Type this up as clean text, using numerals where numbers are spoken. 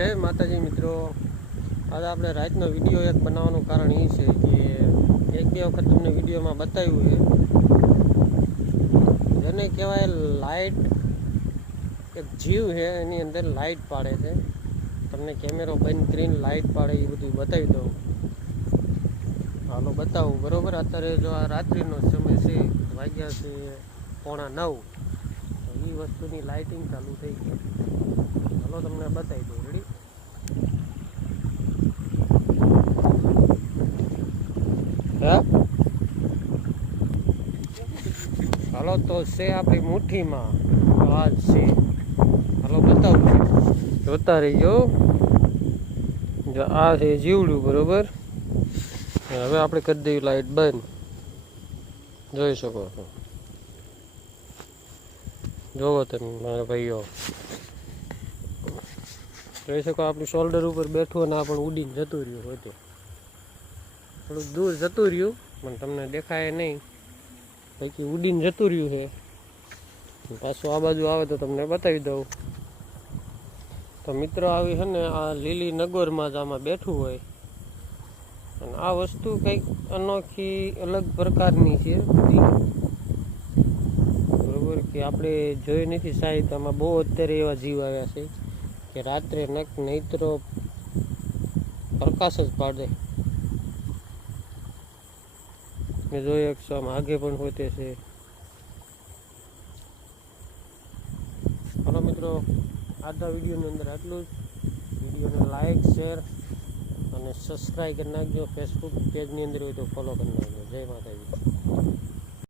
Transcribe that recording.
જય માતાજી મિત્રો। आज આપણે રાતનો વિડીયો એક બનાવવાનું કારણ એ છે કે એક બે વખત તમને વિડીયોમાં બતાવ્યું છે જેને કહેવાય લાઇટ એક જીવ છે એની અંદર લાઇટ પાડે છે। તમને કેમેરો બંધ કરીને લાઇટ પાડે એ બધું બતાવી દઉં। હાલો બતાવું બરાબર। અત્યારે જો આ રાત્રિનો સમય છે, વાગ્યા છે 8:45, તો એ વસ્તુની લાઇટિંગ ચાલુ થઈ ગઈ। હાલો તમને બતાવી દઉં। રેડી? હા હાલો તો છે આપણી મુઠ્ઠીમાં આજ છે। હાલો બતાવું જોતા રહીજો। જો આ છે જીવડું બરોબર। હવે આપણે કરી દઈએ લાઇટ બંધ। જોઈ શકો છો, જોવો તમે મારા ભાઈઓ જોઈ શકો। આપણું શોલ્ડર ઉપર બેઠું અને આ પણ ઉડીને જતું રહ્યું હોય તો થોડુંક દૂર જતું રહ્યું પણ તમને દેખાય નહીં, પૈકી ઉડીને જતું રહ્યું છે। પાછું આ બાજુ આવે તો તમને બતાવી દઉં। તો મિત્રો આવી છે ને આ લીલી નગરમાં જ આમાં બેઠું હોય અને આ વસ્તુ કંઈક અનોખી અલગ પ્રકારની છે બધી, બરોબર કે આપણે જોઈ નથી શાયદ। આમાં બહુ અત્યારે એવા જીવ આવ્યા છે કે રાત્રે નહીતરો પ્રકાશ જ પાડે। મેં જોઈ શકશો આમ આગે પણ હોતે છે। હાલો મિત્રો, આજના વિડીયોની અંદર આટલું જ। વિડીયોને લાઇક, શેર અને સબસ્ક્રાઈબ કરી નાખજો। ફેસબુક પેજની અંદર હોય તો ફોલો કરી નાખજો। જય માતાજી।